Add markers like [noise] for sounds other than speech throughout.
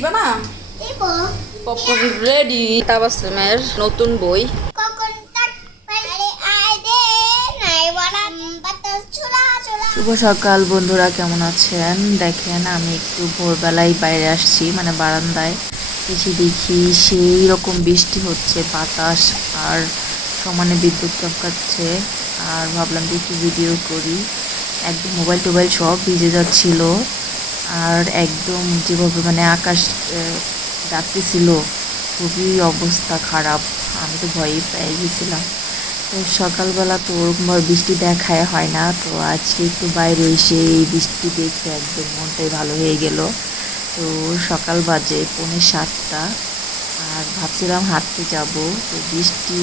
দিবা না? দিব। পপকর্ন রেডি তাবাসমের নতুন বই। শুভ সকাল বন্ধুরা কেমন আছেন? দেখেন আমি একটু ভোরবেলায় বাইরে আসছি মানে বারান্দায়। এসে দেখি সেই রকম বৃষ্টি হচ্ছে বাতাস আর সমানে বিদ্যুৎ চমকাচ্ছে। আর ভাবলাম যে একটু ভিডিও করি। একদম মোবাইল টোবাইল সব ভিজে যাচ্ছিল। আর একদম যেভাবে মানে আকাশ ডাকতেছিল খুবই অবস্থা খারাপ। আমি তো ভয়ই পেয়ে গেছিলাম। তো সকালবেলা তো ওরকমভাবে বৃষ্টি দেখায় হয় না। তো আজকে একটু বাইরে এসে এই বৃষ্টি দেখে একদম মনটাই ভালো হয়ে গেল। তো সকাল বাজে পৌনে সাতটা আর ভাবছিলাম হাঁটতে যাব। তো বৃষ্টি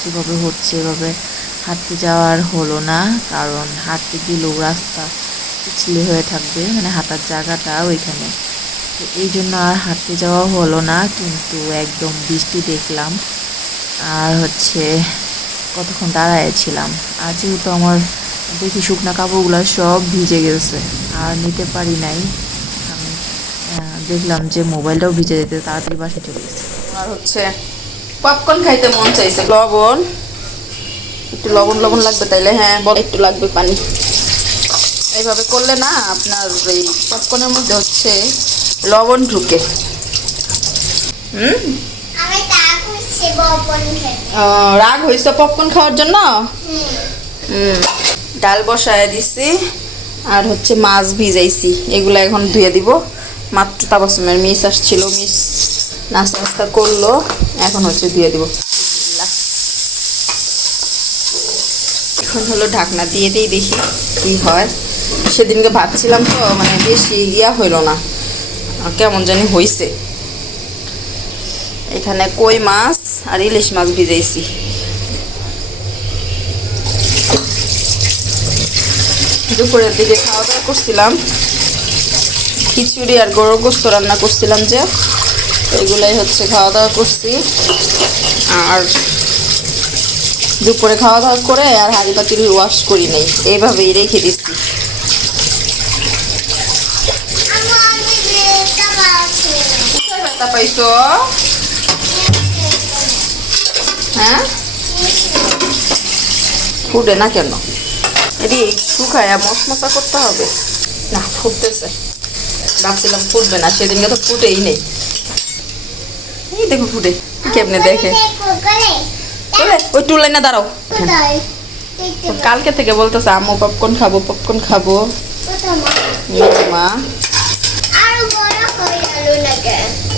যেভাবে হচ্ছে, এভাবে হাঁটতে যাওয়ার হলো না। কারণ হাঁটতে গেলেও রাস্তা পিছলে হয়ে থাকবে মানে হাঁটার জায়গাটা ওইখানে। তো এই জন্য আর হাঁটতে যাওয়া হলো না, কিন্তু একদম বৃষ্টি দেখলাম। আর হচ্ছে কতক্ষণ দাঁড়ায় ছিলাম। আর যেহেতু আমার দেখি শুকনো কাপড়গুলো সব ভিজে গেছে, আর নিতে পারি নাই। আমি দেখলাম যে মোবাইলটাও ভিজে যেতে তাড়াতাড়ি বাসা চলে গেছে। আর হচ্ছে পপকর্ন খাইতে মন চাইছে। লবণ, একটু লবণ লবণ লাগবে তাইলে হ্যাঁ একটু লাগবে পানি। এইভাবে করলে না আপনার এই পপকর্নের মধ্যে হচ্ছে লবণ ঢুকে। হুম? রাগ হয়েছে পপকর্ন খাওয়ার জন্য? ডাল বসায় দিছি আর হচ্ছে মাছ ভিজাইছি। এগুলো এখন ধুয়ে দিব। মাত্র তাবাসমের মিস আসছিল মিস নাস্তা নাস্তা করল এখন হচ্ছে ধুয়ে দিব। এখন হলো ঢাকনা দিয়ে দিই দেখি কি হয়। সেদিনকে ভাবছিলাম তো মানে বেশি ইয়া হইল না। কেমন জানি হইছে। এখানে কই মাছ আর ইলিশ মাছ ভিজাইছি। দুপুরের দিকে খাওয়া দাওয়া করছিলাম। খিচুড়ি আর গরুর গোস্ত রান্না করছিলাম যে। এগুলাই হচ্ছে খাওয়া দাওয়া করছি। আর দুপুরে খাওয়া দাওয়া করে আর হাঁড়ি পাতিল ওয়াশ করি নাই। এইভাবেই রেখে দিচ্ছি আমার আমি বেটা বাসি পাইছো হ্যাঁ? ফুটে না কেন? এটি শুকায়া মশমশা করতে হবে। না ফুটতেছে। ভাবছিলাম ফুটবে না সেদিনকে তো ফুটেই নেই। এই দেখো ফুটে কেমনে দেখে? ওই টুলাই না দাঁড়াও। কালকে থেকে বলতেছে আম্মু পপকর্ন খাব পপকর্ন খাব। মা।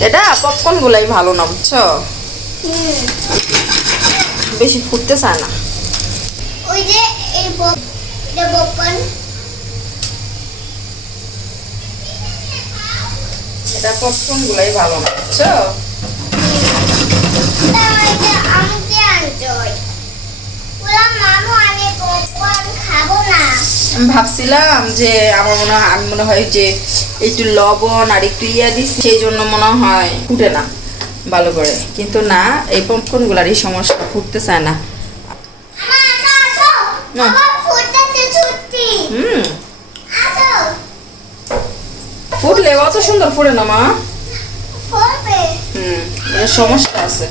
এটা পপকর্ন গুলাই ভালো না বুঝছ? বেশি ফুটতে চায় না। ওই যে এই বপ এটা পপকর্ন গুলাই ভালো না বুঝছ? আমি ভাবছিলাম যে আমার মনে হয় আমি মনে হয় যে একটু লবণ আর একটু ইয়া দিচ্ছি সেই জন্য মনে হয় ফুটে না ভালো করে। কিন্তু না এই পপকর্নগুলার এই সমস্যা ফুটতে চায় না। হুম। ফুটলে অত সুন্দর ফুটে না মা? হুম সমস্যা আছে।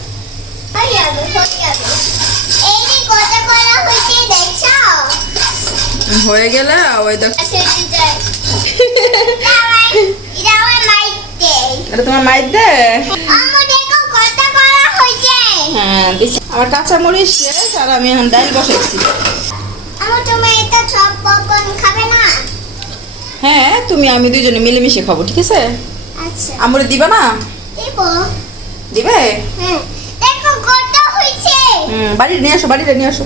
হয়ে গেলে ওই দেখ। এটা তোমার মাইর দে হ্যাঁ দিচ্ছি আমার কাঁচা মরিচ শেষ আর আমি এখন ডাল বসাইছি। আমু তুমি এটা সব পপকর্ন খাবে না? হ্যাঁ তুমি আমি দুজনে মিলেমিশে খাব ঠিক আছে? আচ্ছা। আমরে দিবা না? দেব। দিবে? হ্যাঁ। হুম বাড়ি নিয়ে আসো বাড়িতে নিয়ে আসো।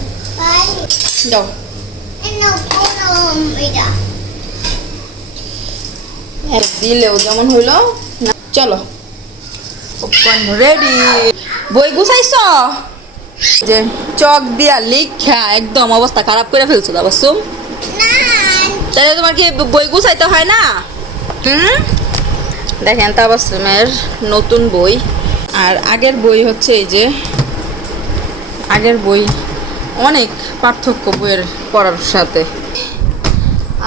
হ্যাঁ, দিলেও যেমন হইল। চলো। রেডি বই গুছাইছ? যে চক দিয়া লিখা, একদম অবস্থা খারাপ করে ফেলছো না তাহলে তোমার কি বই গুছাইতে হয় না? হুম? দেখেন তাবাসুমের নতুন বই। আর আগের বই হচ্ছে এই যে, আগের বই অনেক পার্থক্য বইয়ের পড়ার সাথে।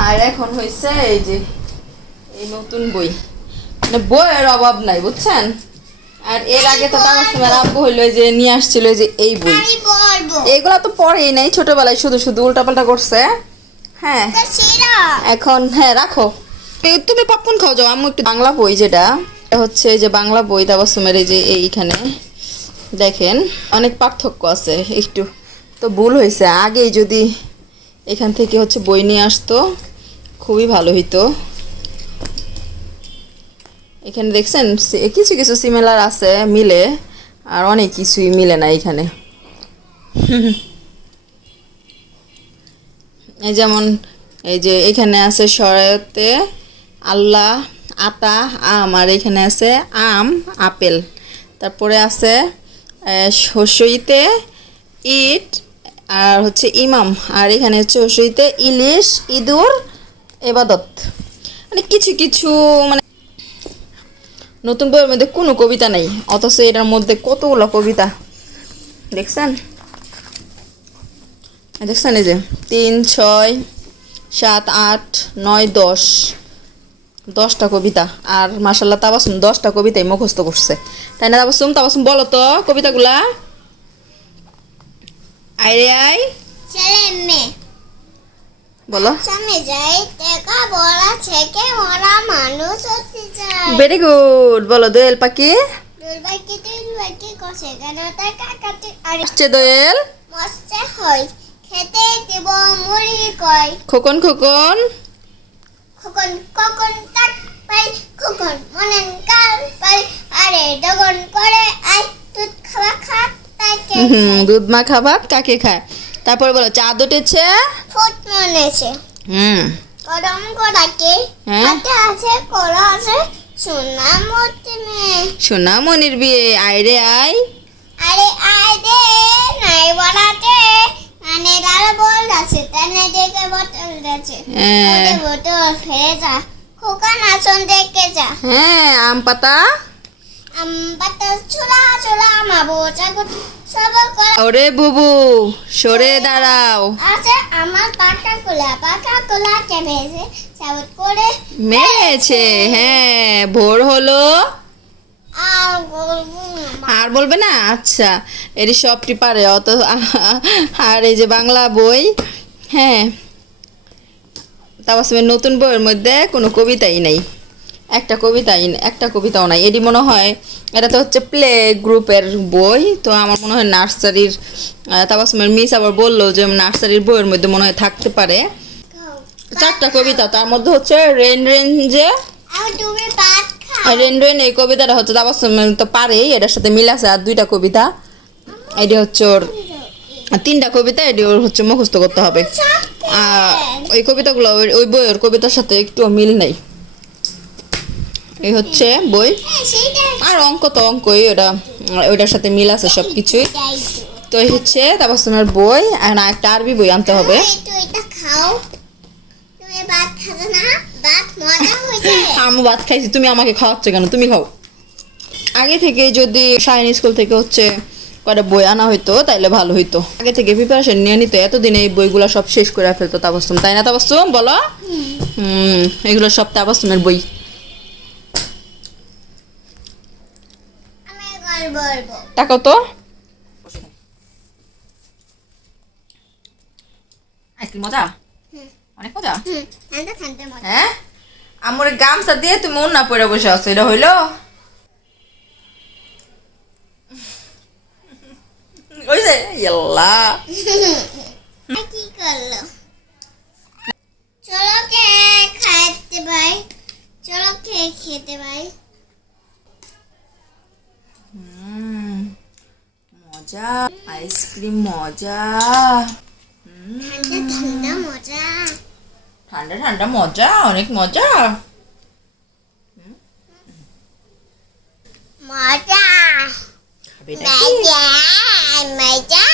আর এখন হয়েছে এই যে, এই নতুন বই। বইয়ের অভাব নাই বুঝছেন? আর এর আগে তো তাবাসুমের আব্বু হইল যে নিয়ে আসছিল যে এই বই। এগুলো তো পড়েই নাই ছোটবেলায় শুধু শুধু উল্টাপাল্টা করছে। হ্যাঁ। এখন হ্যাঁ রাখো। তুমি পপকর্ন খাও যাও আমি একটু বাংলা বই যেটা হচ্ছে এই যে বাংলা বই তাবাসুমের এই যে এইখানে। দেখেন অনেক পার্থক্য আছে একটু। তো ভুল হয়েছে আগেই যদি এখান থেকে হচ্ছে বই নিয়ে আসতো খুবই ভালো হইতো। এখানে দেখছেন কিছু কিছু সিমিলার আছে, মিলে, আর অনেক কিছুই মিলে না এখানে। [laughs] এই যেমন, এই যে এখানে আছে সরাতে আল্লাহ, আতা, আম, আর এখানে আছে আম, আপেল। তারপরে আছে শস্যইতে ইট, আর হচ্ছে ইমাম। আর এখানে হচ্ছে শস্যইতে ইলিশ, ইঁদুর, এবাদত। মানে কিছু কিছু মানে নতুন বইয়ের মধ্যে কোনো কবিতা নেই, অথচ এটার মধ্যে কতগুলো কবিতা। দেখছেন? দেখছেন এই যে, তিন, ছয়, সাত, আট, নয়, দশ। দশটা কবিতা, আর মাসাল্লাহ তাবাসুম দশটা কবিতাই মুখস্থ করছে। তাই না তাবাসুম? তাবাসুম, বলো তো, কবিতাগুলা। আই মেয়ে। বলো। ভেরি গুড বলো দোয়েল পাখি। দোয়েল খেতে দিব মুড়ি কয় খোকন খোকন। খোকন কখন তাক পাই খোকন মনেন কাল পাই। আরে ডগন করে আই দুধ খাওয়া খাক তাকে হুম দুধ মাখা ভাত কাকে খায়? তারপরে বলো চাঁদ উঠেছে? ফুট মনেছে। হুম। গরম করাকে হ্যাঁ? হাতে আছে কলা আছে সোনা মতে মেয়ে সোনামণির বিয়ে আইরে আই। আরে আয় দে নাই বলাতে। মানে দাঁড়া বল আছে তানে দেখে বোতল আছে হ্যাঁ। বোতল ফেলে যা খোকা নাচন দেখে যা। হ্যাঁ আম পাতা। ওরে বুবু সরে দাঁড়াও। আছে আমার পাকা কোলা পাকা কোলা কেবেছে সাবত করে মেরেছে হ্যাঁ ভোর হলো। আর বলব না আচ্ছা এরই সবটি পারে অত আর এই যে বাংলা বই হ্যাঁ। তাবাসমের নতুন বইয়ের মধ্যে কোনো কবিতাই নাই। একটা কবিতাই একটা কবিতাও নাই। এটি মনে হয় এটা তো হচ্ছে প্লে গ্রুপের বই। তো আমার মনে হয় নার্সারির তাবাসমের মিস আবার বলল যে নার্সারির বইয়ের মধ্যে মনে হয় থাকতে পারে। চারটা কবিতা তার মধ্যে হচ্ছে রেন রেঞ্জে যে রেন রেন এই কবিতাটা হচ্ছে তাবাসম তো পারেই এটার সাথে মিল আছে আর দুইটা কবিতা। এটি হচ্ছে ওর তিনটা কবিতা এটি ওর হচ্ছে মুখস্থ করতে হবে। আর ওই কবিতাগুলো ওই বইয়ের কবিতার সাথে একটু মিল নেই। এই হচ্ছে বই। আর অঙ্ক তো অঙ্কই ওটা ওইটার সাথে মিল আছে সব কিছুই তো। এই হচ্ছে তাবাসমের বই আর না একটা আরবি বই আনতে হবে। আমি ভাত খাইছি তুমি আমাকে খাওয়াচ্ছ কেন? তুমি খাও। আগে থেকে যদি সাইন স্কুল থেকে হচ্ছে কটা বই আনা হইতো তাইলে ভালো হইতো। আগে থেকে প্রিপারেশন নিয়ে নিতে এতদিনে এই বইগুলো সব শেষ করে ফেলতো তাবাসুম তাই না তাবাসুম বলো। হুম। এগুলো সব তাবাসুমের বই। বলব তো? আইসক্রিম মজা? অনেক মজা? হুম ঠান্ডা ঠান্ডা মজা। হ্যাঁ? আমার গামছা দিয়ে তুমি অন্য পরে বসে আছো এটা হইল? ওই ইয়াল্লা। [laughs] কি করল? চলো কে খাইতে ভাই চলো কে খেতে ভাই হুম, মজা আইসক্রিম মজা। ঠান্ডা ঠান্ডা মজা। ঠান্ডা ঠান্ডা মজা অনেক মজা। মজা। খাবে নাকি? মজা মজা।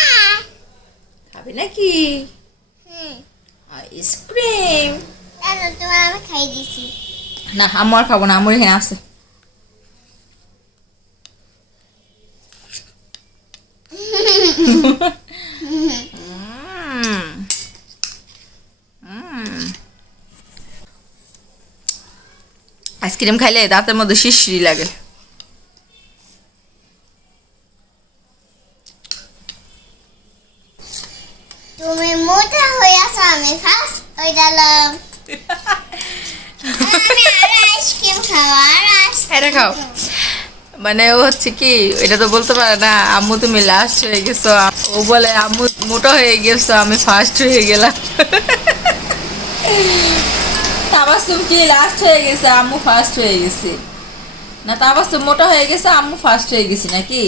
খাবে নাকি? আইসক্রিম তোমার আমি খাই দিছি। না আমার খাব না আমার এখানে আছে। আইসক্রিম আইসক্রিম খাইলে দাঁতের মধ্যে শিশিরি লাগে। তুমি মোটা হয়ে আসো আমি ফার্স্ট হয়ে গেলাম। [laughs] আইসক্রিম খাওয়া আর আইসক্রিম খাও। মানে ও হচ্ছে কি, এটা তো বলতে পারে না, আম্মু তুমি লাস্ট হয়ে গেছো। ও বলে, আম্মু মোটা হয়ে গেছো, আমি ফার্স্ট হয়ে গেলাম। তাবাসুম কি লাস্ট হয়ে গেছে? আম্মু ফার্স্ট হয়ে গেছে। না, তাবাসুম মোটা হয়ে গেছে, আম্মু ফার্স্ট হয়ে গেছি নাকি?